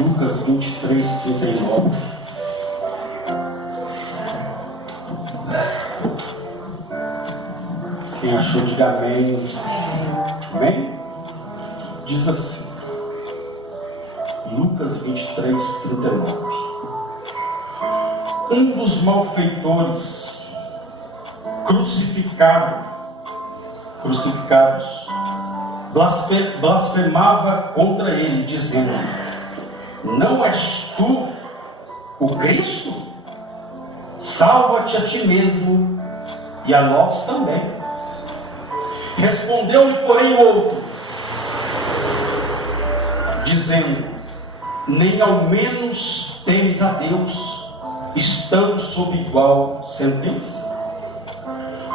Lucas 23, 39. Quem achou, diga amém. Amém? Diz assim, Lucas 23, 39. Um dos malfeitores crucificados blasfemava contra ele, dizendo: não és tu o Cristo? Salva-te a ti mesmo e a nós também. Respondeu-lhe, porém, o outro, dizendo: nem ao menos temes a Deus, estamos sob igual sentença.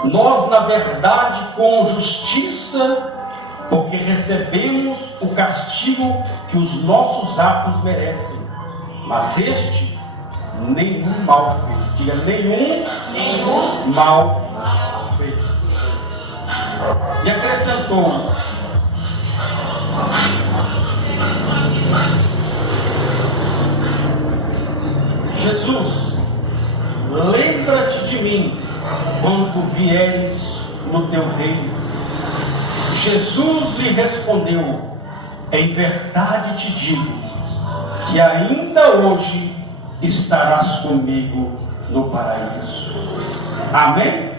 Nós, na verdade, com justiça, porque recebemos o castigo que os nossos atos merecem, mas este nenhum mal fez. Diga, nenhum mal fez. E acrescentou: Jesus, lembra-te de mim quando vieres no teu reino. Jesus lhe respondeu: em verdade te digo que ainda hoje estarás comigo no paraíso. Amém?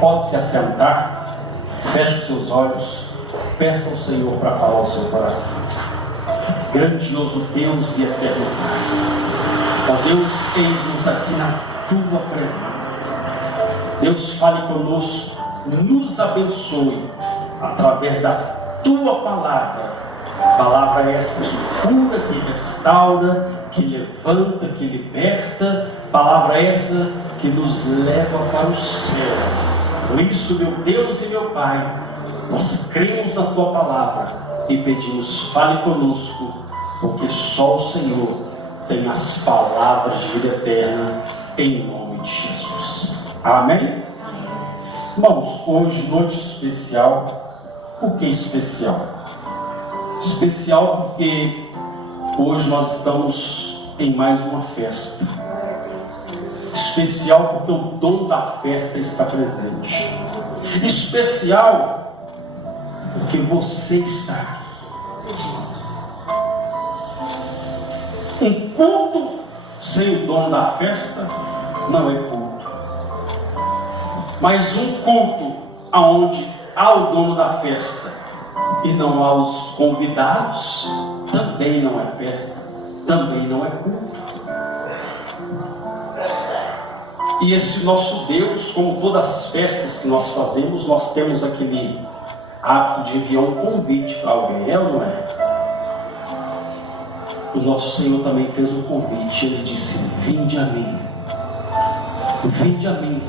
Pode se assentar, feche os seus olhos, peça ao Senhor para falar o seu coração. Grandioso Deus e eterno Pai, ó Deus, eis-nos aqui na tua presença. Deus, fale conosco, nos abençoe através da tua palavra essa que cura, que restaura, que levanta, que liberta, palavra essa que nos leva para o céu. Por isso, meu Deus e meu Pai, nós cremos na tua palavra e pedimos: fale conosco, porque só o Senhor tem as palavras de vida eterna, em nome de Jesus. Amém? Irmãos, hoje, noite especial. Por que especial? Especial porque hoje nós estamos em mais uma festa. Especial porque o dono da festa está presente. Especial porque você está aqui. Um culto sem o dono da festa não é culto. Mas um culto aonde há o dono da festa e não há os convidados, também não é festa, também não é culto. E esse nosso Deus, como todas as festas que nós fazemos, nós temos aquele hábito de enviar um convite para alguém, é ou não é? O nosso Senhor também fez um convite, ele disse: vinde a mim,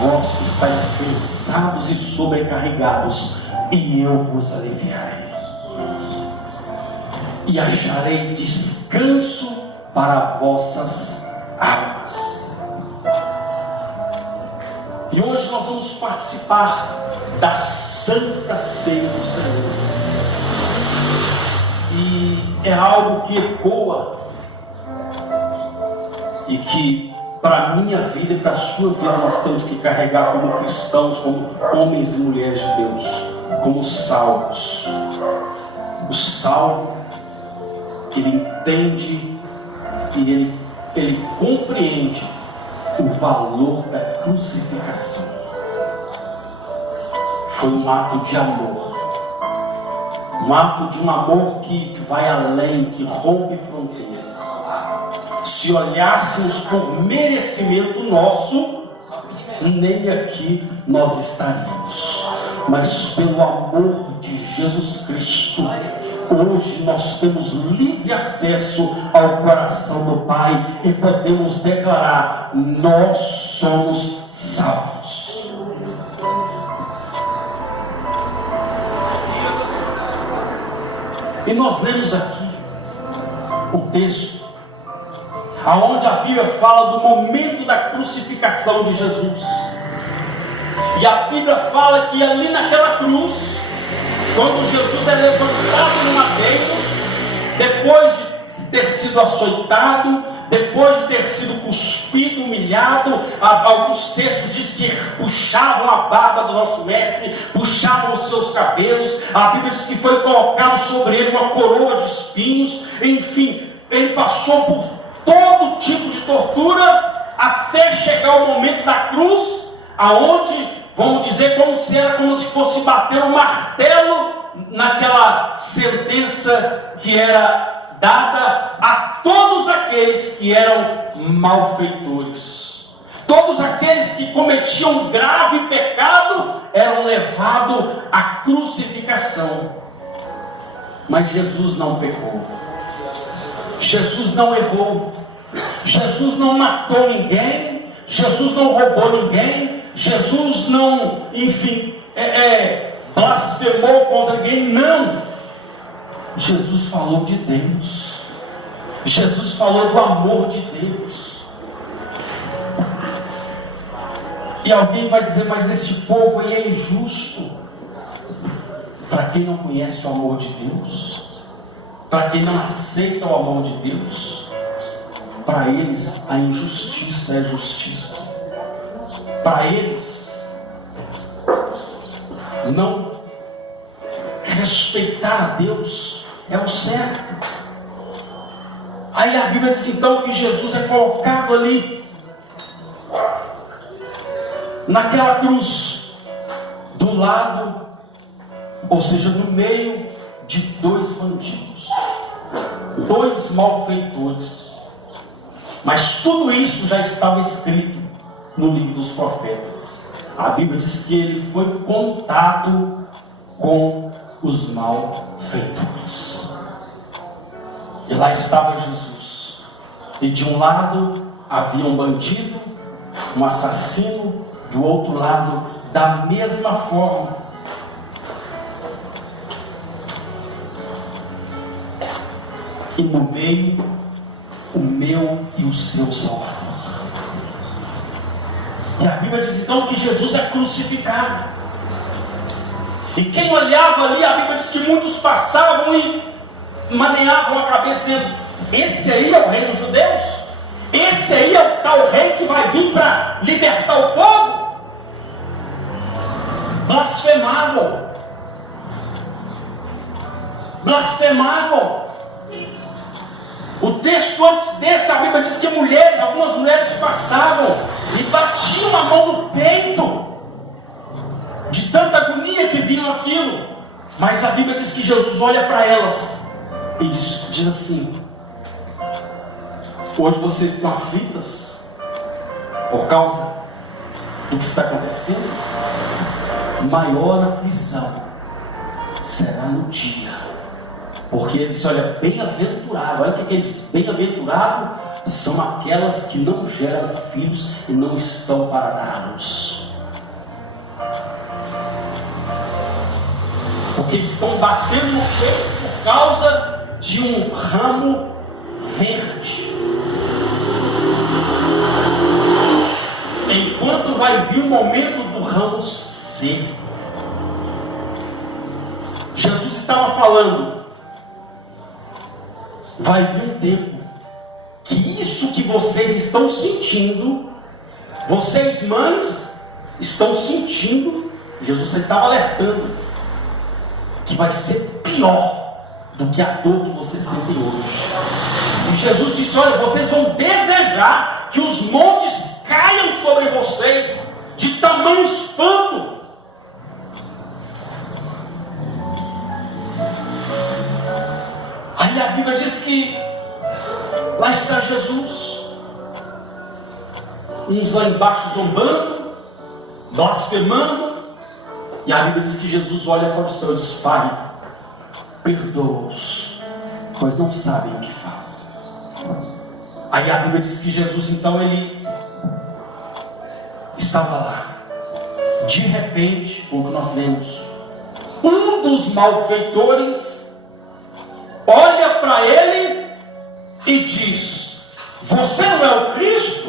vós que estáis cansados e sobrecarregados, e eu vos aliviarei, e acharei descanso para vossas almas. E hoje nós vamos participar da Santa Ceia do Senhor, e é algo que ecoa e que para a minha vida e para a sua vida nós temos que carregar como cristãos, como homens e mulheres de Deus, como salvos. O salvo, ele entende e ele compreende o valor da crucificação. Foi um ato de amor, um ato de um amor que vai além, que rompe fronteiras. Se olhássemos por merecimento nosso, nem aqui nós estaríamos. Mas pelo amor de Jesus Cristo, hoje nós temos livre acesso ao coração do Pai e podemos declarar: nós somos salvos. E nós lemos aqui o texto aonde a Bíblia fala do momento da crucificação de Jesus. E a Bíblia fala que ali naquela cruz, quando Jesus é levantado no madeiro, depois de ter sido açoitado, depois de ter sido cuspido, humilhado, alguns textos dizem que puxavam a barba do nosso mestre, puxavam os seus cabelos, a Bíblia diz que foi colocado sobre ele uma coroa de espinhos, enfim, ele passou por todo tipo de tortura, até chegar ao momento da cruz, aonde, vamos dizer, como se fosse bater um martelo naquela sentença que era dada a todos aqueles que eram malfeitores. Todos aqueles que cometiam grave pecado eram levados à crucificação. Mas Jesus não pecou. Jesus não errou. Jesus não matou ninguém. Jesus não roubou ninguém. Jesus não, enfim, blasfemou contra ninguém. Não. Jesus falou de Deus. Jesus falou do amor de Deus. E alguém vai dizer, mas esse povo aí é injusto. Para quem não conhece o amor de Deus, para quem não aceita o amor de Deus, para eles a injustiça é justiça. Para eles, não respeitar a Deus é o certo. Aí a Bíblia diz então que Jesus é colocado ali naquela cruz, do lado, ou seja, no meio de dois bandidos, dois malfeitores. Mas tudo isso já estava escrito no livro dos profetas. A Bíblia diz que ele foi contado com os malfeitores. E lá estava Jesus. E de um lado havia um bandido, um assassino, do outro lado, da mesma forma. E no meio, o meu e o seu Salvador. E a Bíblia diz então que Jesus é crucificado. E quem olhava ali, a Bíblia diz que muitos passavam e maneavam a cabeça dizendo, esse aí é o rei dos judeus? Esse aí é o tal rei que vai vir para libertar o povo? Blasfemavam. Blasfemavam. O texto antes desse, a Bíblia diz que algumas mulheres passavam e batiam a mão no peito, de tanta agonia que viam aquilo. Mas a Bíblia diz que Jesus olha para elas e diz assim, hoje vocês estão aflitas por causa do que está acontecendo? Maior aflição será no dia. Porque ele diz, olha, bem-aventurado, olha o que ele diz, bem-aventurado são aquelas que não geram filhos e não estão para dar à luz. Porque estão batendo no peito por causa de um ramo verde. Enquanto vai vir o momento do ramo seco. Jesus estava falando, vai vir um tempo que isso que vocês estão sentindo, vocês mães estão sentindo, Jesus estava alertando, que vai ser pior do que a dor que vocês sentem hoje. E Jesus disse, olha, vocês vão desejar que os montes caiam sobre vocês, de tamanho espanto. Aí a Bíblia diz que lá está Jesus, uns lá embaixo zombando, blasfemando, e a Bíblia diz que Jesus olha para o céu e diz, Pai, perdoa-os, pois não sabem o que fazem. Aí a Bíblia diz que Jesus então ele estava lá, de repente, como nós lemos, um dos malfeitores olha para ele e diz, você não é o Cristo?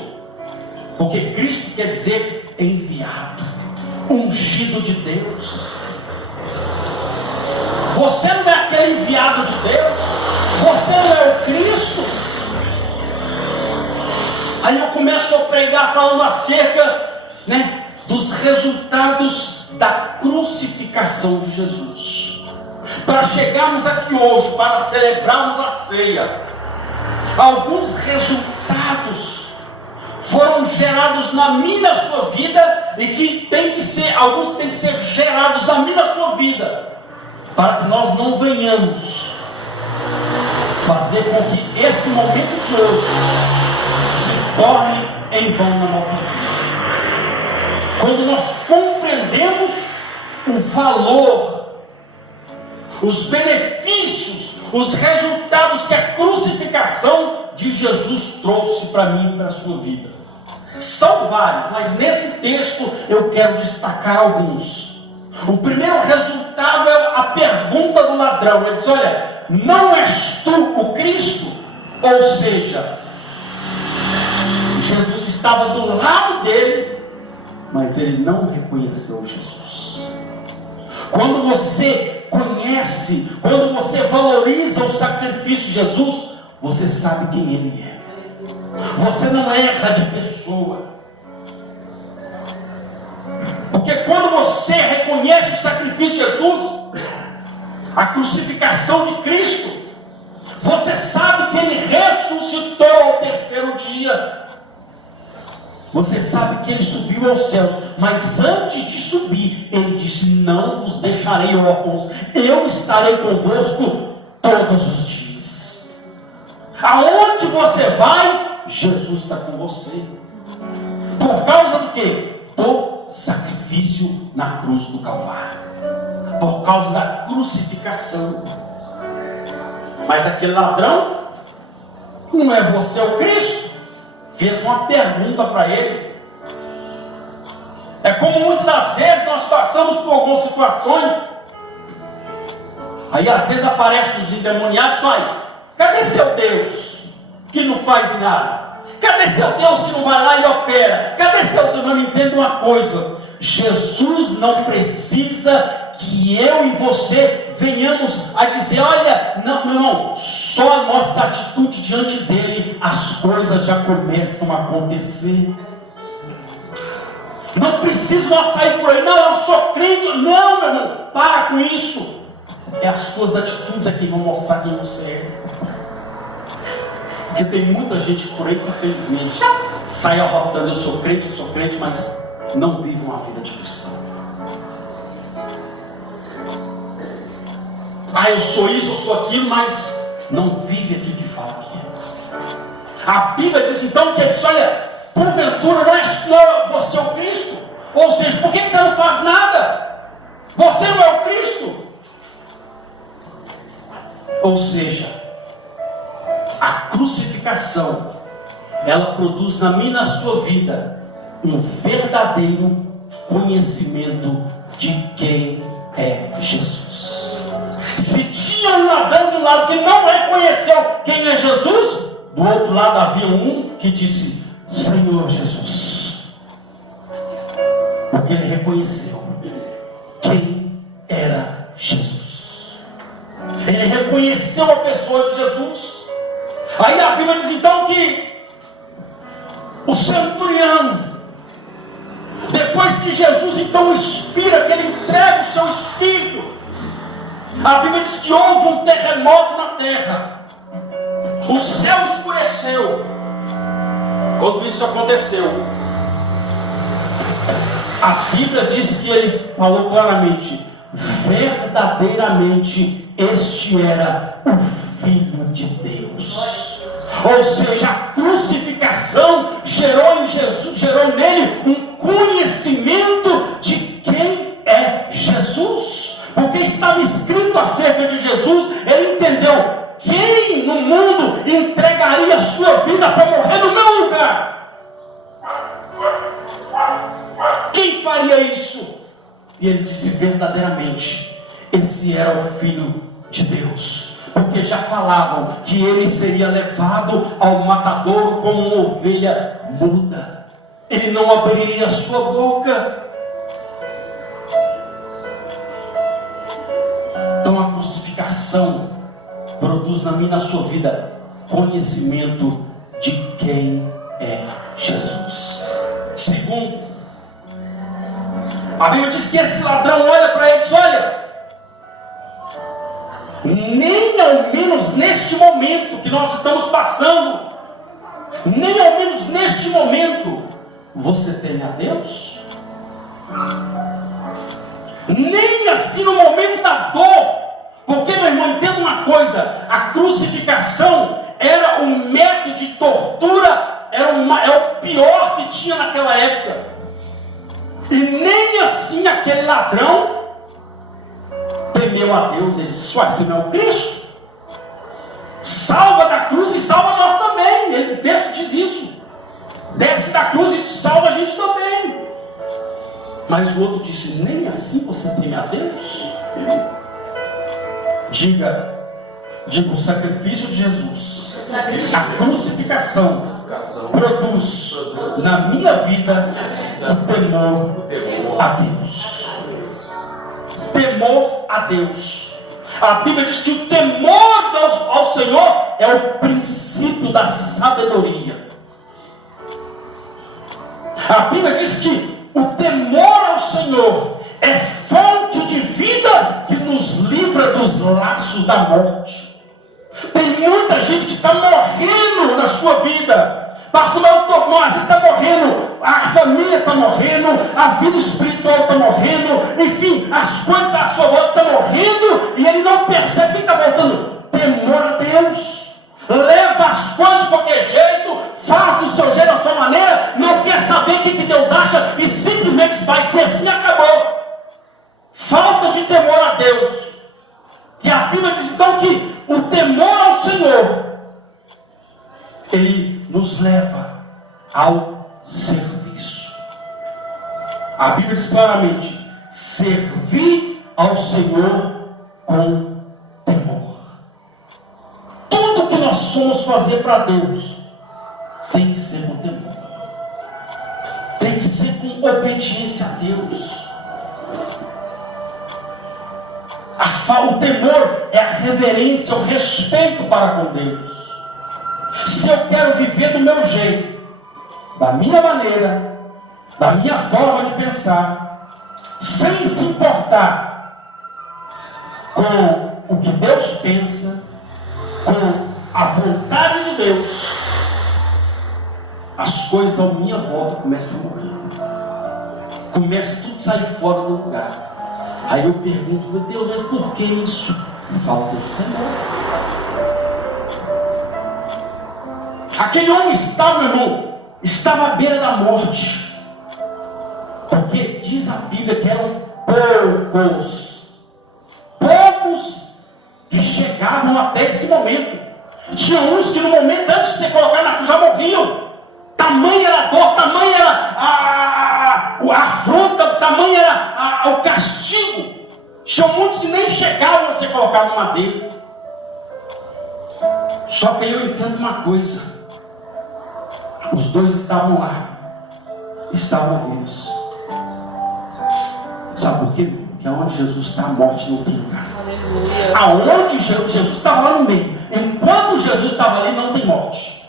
Porque Cristo quer dizer enviado, ungido de Deus. Você não é aquele enviado de Deus? Você não é o Cristo? Aí eu começo a pregar falando acerca, dos resultados da crucificação de Jesus. Para chegarmos aqui hoje, para celebrarmos a ceia, alguns resultados foram gerados na minha e na sua vida, e que tem que ser, alguns que têm que ser gerados na minha e na sua vida, para que nós não venhamos fazer com que esse momento de hoje se torne em vão na nossa vida. Quando nós compreendemos o valor, os benefícios, os resultados que a crucificação de Jesus trouxe para mim e para a sua vida. São vários, mas nesse texto eu quero destacar alguns. O primeiro resultado é a pergunta do ladrão. Ele diz: olha, não és tu o Cristo? Ou seja, Jesus estava do lado dele, mas ele não reconheceu Jesus. Quando você conhece, quando você valoriza o sacrifício de Jesus, você sabe quem ele é. Você não erra de pessoa. Porque quando você reconhece o sacrifício de Jesus, a crucificação de Cristo, você sabe que ele ressuscitou ao terceiro dia. Você sabe que ele subiu aos céus, mas antes de subir, ele disse: não vos deixarei órfãos, eu estarei convosco todos os dias. Aonde você vai, Jesus está com você. Por causa do quê? Do sacrifício na cruz do Calvário, por causa da crucificação. Mas aquele ladrão, não é você o Cristo? Fez uma pergunta para ele. É como muitas das vezes nós passamos por algumas situações, aí às vezes aparecem os endemoniados e falam: cadê seu Deus que não faz nada? Cadê seu Deus que não vai lá e opera? Cadê seu Deus? Não me entenda uma coisa: Jesus não precisa que eu e você venhamos a dizer: olha, não, meu irmão, só a nossa atitude diante dele, as coisas já começam a acontecer. Não precisa nós sair por aí: não, eu sou crente. Não, meu irmão, para com isso. É as suas atitudes aqui que vão mostrar quem você é. Porque tem muita gente por aí que, infelizmente, sai arrotando: eu sou crente, mas não vive uma vida de cristão. Ah, eu sou isso, eu sou aquilo, mas não vive aquilo que fala que é. A Bíblia diz então que ele diz: olha, porventura não é você o Cristo? Ou seja, por que você não faz nada? Você não é o Cristo? Ou seja, a crucificação, ela produz na minha e na sua vida um verdadeiro conhecimento de quem é Jesus. Se tinha um ladrão de um lado que não reconheceu quem é Jesus, do outro lado havia um que disse: Senhor Jesus. Porque ele reconheceu quem era Jesus. Ele reconheceu a pessoa de Jesus. Aí a Bíblia diz então que o centurião, depois que Jesus então expira, que ele entrega o seu espírito, a Bíblia diz que houve um terremoto na terra. O céu escureceu. Quando isso aconteceu, a Bíblia diz que ele falou claramente: verdadeiramente este era o Filho de Deus. Ou seja, a crucificação gerou em Jesus, gerou nele um conhecimento de quem é Jesus. Porque estava escrito acerca de Jesus, ele entendeu: quem no mundo entregaria a sua vida para morrer no meu lugar? Quem faria isso? E ele disse: verdadeiramente, esse era o Filho de Deus. Porque já falavam que ele seria levado ao matadouro como uma ovelha muda. Ele não abriria a sua boca. Então a crucificação produz na minha e na sua vida conhecimento de quem é Jesus. Segundo, a Bíblia diz que esse ladrão olha para ele e diz: olha, nem ao menos neste momento que nós estamos passando, nem ao menos neste momento, você teme a Deus? Nem assim no momento da dor. Porque, meu irmão, entenda uma coisa: a crucificação era um método de tortura, é o pior que tinha naquela época. E nem assim aquele ladrão temeu a Deus. Ele disse: ué, você não é o Cristo? Salva da cruz e salva nós também. O texto diz isso. Desce da cruz e salva a gente também. Mas o outro disse: nem assim você teme a Deus? Diga, o sacrifício de Jesus, a crucificação, produz na minha vida o temor a Deus. Temor a Deus. A Bíblia diz que o temor ao Senhor é o princípio da sabedoria. A Bíblia diz que o temor ao Senhor é fonte de vida que nos livra dos laços da morte. Tem muita gente que está morrendo na sua vida. Pastor, não, às vezes está morrendo, a família está morrendo, a vida espiritual está morrendo, enfim, as coisas à sua volta estão morrendo e ele não percebe que está voltando. Temor a Deus. Leva as coisas de qualquer jeito, faz do seu jeito, da sua maneira, não quer saber o que Deus acha e simplesmente vai ser assim, acabou. Falta de temor a Deus. Que a Bíblia diz então que o temor ao Senhor, ele nos leva ao serviço. A Bíblia diz claramente: servir ao Senhor com temor. Tudo que nós somos fazer para Deus tem que ser com temor, tem que ser com obediência a Deus. O temor é a reverência, o respeito para com Deus. Se eu quero viver do meu jeito, da minha maneira, da minha forma de pensar, sem se importar com o que Deus pensa, com a vontade de Deus, as coisas à minha volta começam a morrer. Começa tudo a sair fora do lugar. Aí eu pergunto: meu Deus, mas por que isso? Falta de temor. Aquele homem estava, meu irmão, estava à beira da morte. Porque diz a Bíblia que eram poucos que chegavam até esse momento. Tinha uns que no momento antes de ser colocado na cruz já morriam. Tamanha era a dor, tamanha era a afronta, tamanha era o castigo. Tinha muitos que nem chegavam a ser colocados no madeiro. Só que eu entendo uma coisa: os dois estavam lá, estavam vivos. Sabe por quê? Porque aonde Jesus está, a morte não tem lugar. Aleluia. Aonde Jesus estava lá no meio, enquanto Jesus estava ali, não tem morte.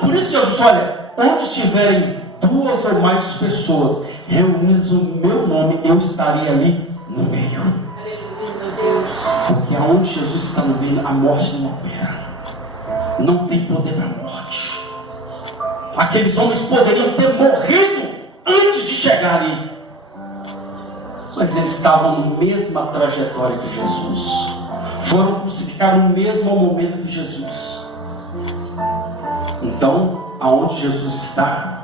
Por isso Jesus, olha, onde estiverem duas ou mais pessoas reunidas no meu nome, eu estarei ali no meio. Porque aonde Jesus está no meio, a morte não opera. Não tem poder para a morte. Aqueles homens poderiam ter morrido antes de chegar ali, mas eles estavam na mesma trajetória que Jesus. Foram crucificados no mesmo momento que Jesus. Então, aonde Jesus está,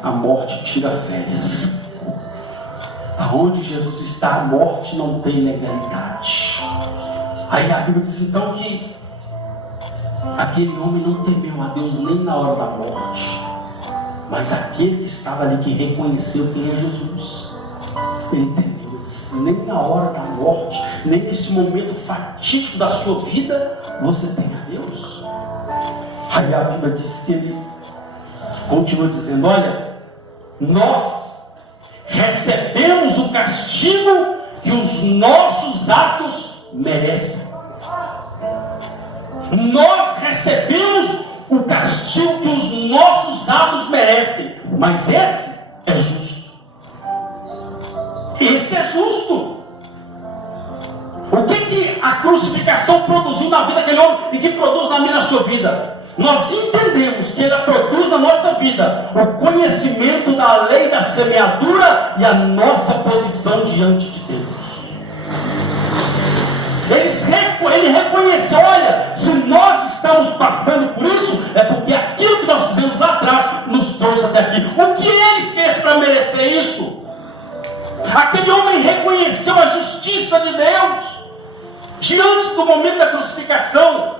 a morte tira férias. Aonde Jesus está, a morte não tem legalidade. Aí a Bíblia diz então que aquele homem não temeu a Deus nem na hora da morte, mas aquele que estava ali, que reconheceu quem é Jesus, ele temeu. Nem na hora da morte, nem nesse momento fatídico da sua vida, você teme a Deus. Aí a Bíblia diz que ele continua dizendo: olha, nós recebemos o castigo que os nossos atos merecem. Nós recebemos castigo que os nossos atos merecem, mas esse é justo. Esse é justo. O que a crucificação produziu na vida daquele homem e que produz na minha e na sua vida? Nós entendemos que ela produz na nossa vida o conhecimento da lei da semeadura e a nossa posição diante de Deus. Ele reconheceu, olha, se nós estamos passando por isso, é porque aquilo que nós fizemos lá atrás nos trouxe até aqui. O que ele fez para merecer isso? Aquele homem reconheceu a justiça de Deus diante do momento da crucificação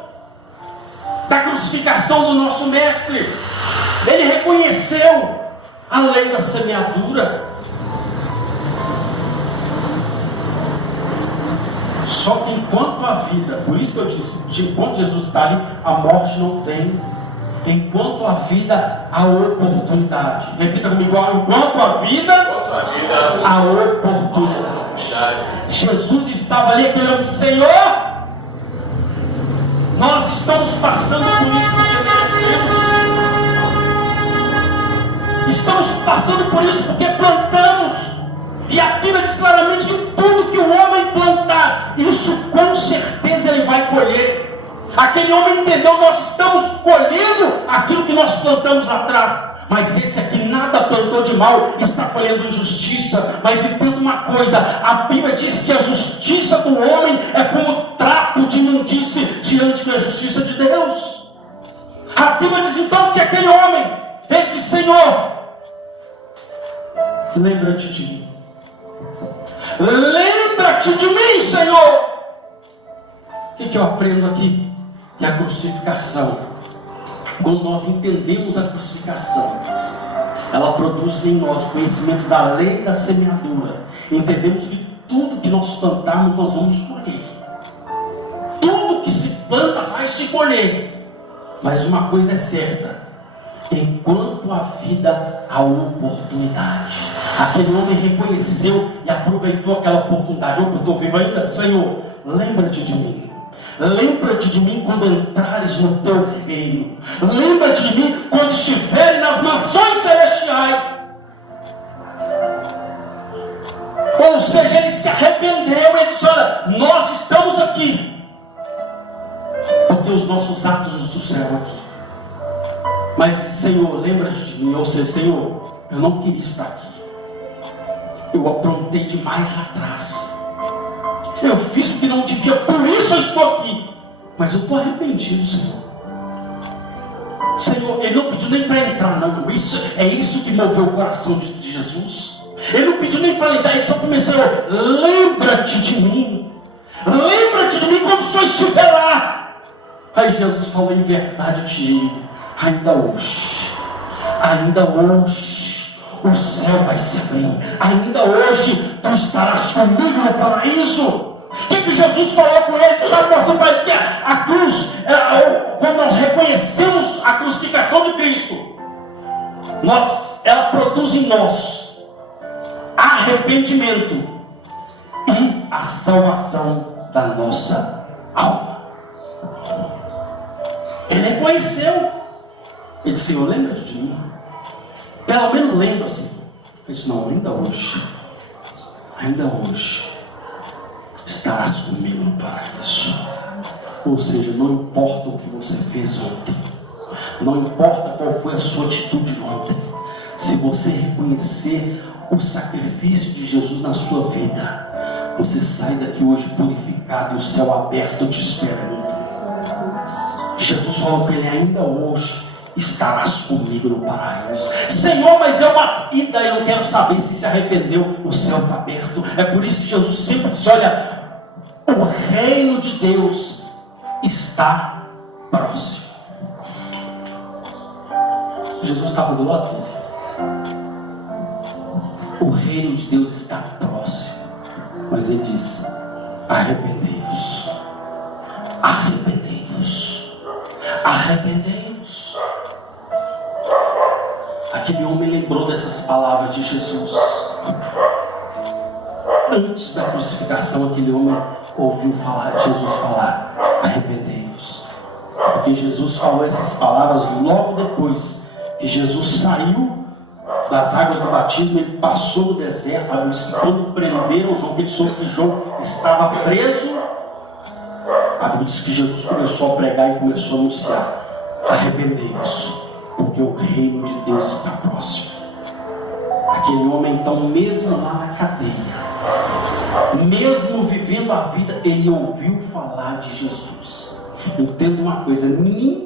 do nosso mestre. Ele reconheceu a lei da semeadura. Só que enquanto a vida, por isso que eu disse, enquanto Jesus está ali, a morte não tem. Enquanto a vida, a oportunidade. Repita comigo, enquanto a vida, a oportunidade. Jesus estava ali, aquele homem, Senhor, nós estamos passando por isso porque merecemos. Estamos passando por isso porque plantamos. E a Bíblia diz claramente que tudo que o homem plantar, isso com certeza ele vai colher. Aquele homem entendeu, nós estamos colhendo aquilo que nós plantamos lá atrás. Mas esse aqui nada plantou de mal, está colhendo injustiça. Mas entenda uma coisa, a Bíblia diz que a justiça do homem é como trapo de imundície diante da justiça de Deus. A Bíblia diz então que aquele homem, ele diz, Senhor, lembra-te de mim. Lembra-te de mim, Senhor. O que eu aprendo aqui? Que a crucificação, quando nós entendemos a crucificação, ela produz em nós o conhecimento da lei da semeadura. Entendemos que tudo que nós plantarmos, nós vamos colher. Tudo que se planta vai se colher. Mas uma coisa é certa: enquanto a vida, a oportunidade. Aquele homem reconheceu e aproveitou aquela oportunidade. Eu estou vivo ainda, Senhor, lembra-te de mim. Lembra-te de mim quando entrares no teu reino. Lembra-te de mim quando estiveres nas mansões celestiais. Ou seja, ele se arrependeu. Ele disse, olha, nós estamos aqui porque os nossos atos nos trouxeram aqui. Mas, Senhor, lembra-te de mim. Ou seja, Senhor, eu não queria estar aqui. Eu aprontei demais lá atrás. Eu fiz o que não devia, por isso eu estou aqui. Mas eu estou arrependido, Senhor. Senhor, ele não pediu nem para entrar, não. É isso que moveu o coração de Jesus. Ele não pediu nem para entrar, ele só começou, lembra-te de mim. Lembra-te de mim quando o Senhor estiver lá. Aí Jesus falou, em verdade te digo, ainda hoje, o céu vai se abrir. Ainda hoje, tu estarás comigo no paraíso. O que Jesus falou com ele? Sabe, você vai ter a cruz, quando nós reconhecemos a crucificação de Cristo, ela produz em nós arrependimento e a salvação da nossa alma. Ele reconheceu. Ele disse, Senhor, lembra de mim. Pelo menos lembra-se. Ele disse, não, ainda hoje estarás comigo no paraíso. Ou seja, não importa o que você fez ontem, não importa qual foi a sua atitude ontem, se você reconhecer o sacrifício de Jesus na sua vida, você sai daqui hoje purificado e o céu aberto te esperando. Jesus falou com ele, ainda hoje estarás comigo no paraíso. Senhor, mas e daí eu quero saber se arrependeu, o céu está aberto. É por isso que Jesus sempre diz, olha, o reino de Deus está próximo. Jesus estava do lado dele. O reino de Deus está próximo. Mas ele diz, arrependei-vos. Arrependei-vos. Arrependei-vos. Aquele homem lembrou dessas palavras de Jesus. Antes da crucificação, aquele homem ouviu Jesus falar, arrependei-vos, Porque Jesus falou essas palavras logo depois que Jesus saiu das águas do batismo. Ele passou no deserto. A Bíblia diz que quando prenderam João, que ele soube que João estava preso, a Bíblia diz que Jesus começou a pregar e começou a anunciar: arrependei-vos, porque o reino de Deus está próximo. Aquele homem, então, mesmo lá na cadeia, mesmo vivendo a vida, ele ouviu falar de Jesus. Entenda uma coisa: ninguém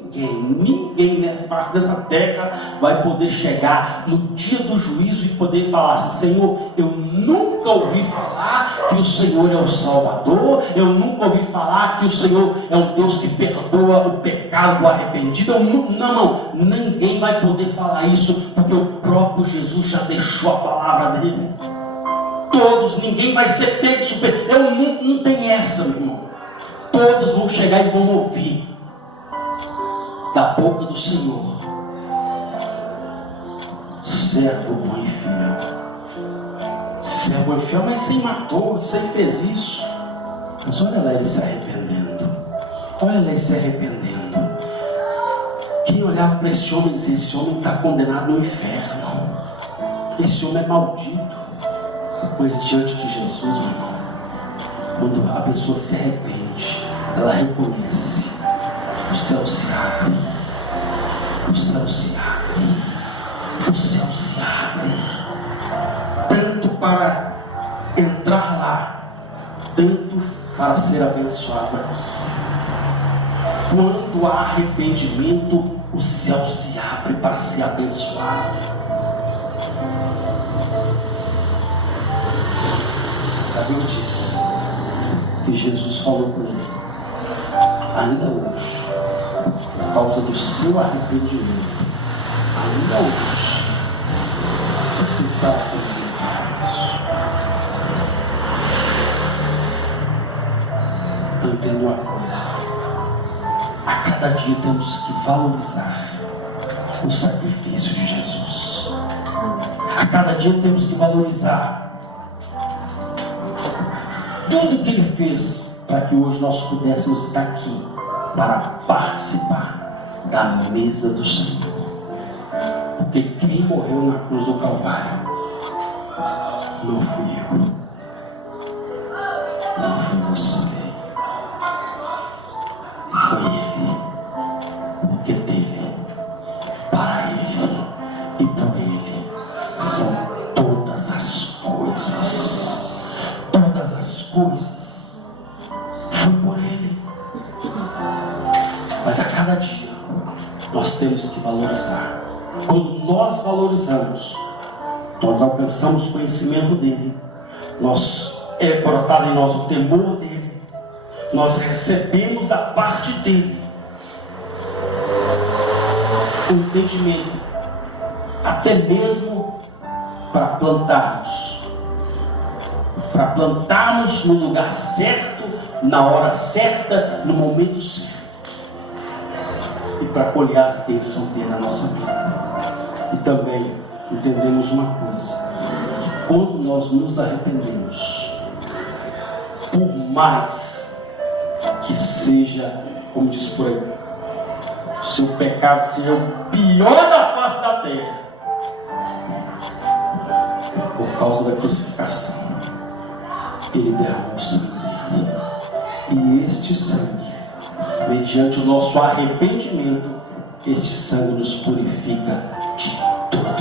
nessa terra vai poder chegar no dia do juízo e poder falar assim: Senhor, eu nunca ouvi falar que o Senhor é o Salvador, eu nunca ouvi falar que o Senhor é um Deus que perdoa o pecado do arrependido. Não, ninguém vai poder falar isso, porque o próprio Jesus já deixou a palavra dele. Ninguém vai ser pego de surpresa. Não tem essa, meu irmão. Todos vão chegar e vão ouvir da boca do Senhor: servo bom e fiel. Servo bom e fiel, mas você matou, você fez isso. Mas olha lá ele se arrependendo. Olha lá ele se arrependendo. Quem olhava para esse homem e dizia: esse homem está condenado no inferno, esse homem é maldito. Pois diante de Jesus, meu irmão, quando a pessoa se arrepende, ela reconhece: o céu se abre, o céu se abre, o céu se abre, tanto para entrar lá, tanto para ser abençoado. Quando há arrependimento, o céu se abre para ser abençoado. A Bíblia diz que Jesus falou com ele: ainda hoje, por causa do seu arrependimento, ainda hoje, você está arrependido. Então entenda uma coisa: a cada dia temos que valorizar o sacrifício de Jesus. A cada dia temos que valorizar tudo que ele fez para que hoje nós pudéssemos estar aqui para participar da mesa do Senhor. Porque quem morreu na cruz do Calvário não fui eu, não foi você, foi ele. Porque dele, para ele e por ele são todas as coisas. Todas as coisas foi por ele. Mas a cada dia nós temos que valorizar. Quando nós valorizamos, nós alcançamos o conhecimento dele, é brotado em nós o temor dele, nós recebemos da parte dele o entendimento, até mesmo para plantarmos no lugar certo, na hora certa, no momento certo, e para colher as bênçãos dele na nossa vida. E também entendemos uma coisa: que quando nós nos arrependemos, por mais que seja, como diz por aí, o seu pecado seja o pior da face da terra, por causa da crucificação, ele derramou o sangue dele. E este sangue, mediante o nosso arrependimento, este sangue nos purifica de todo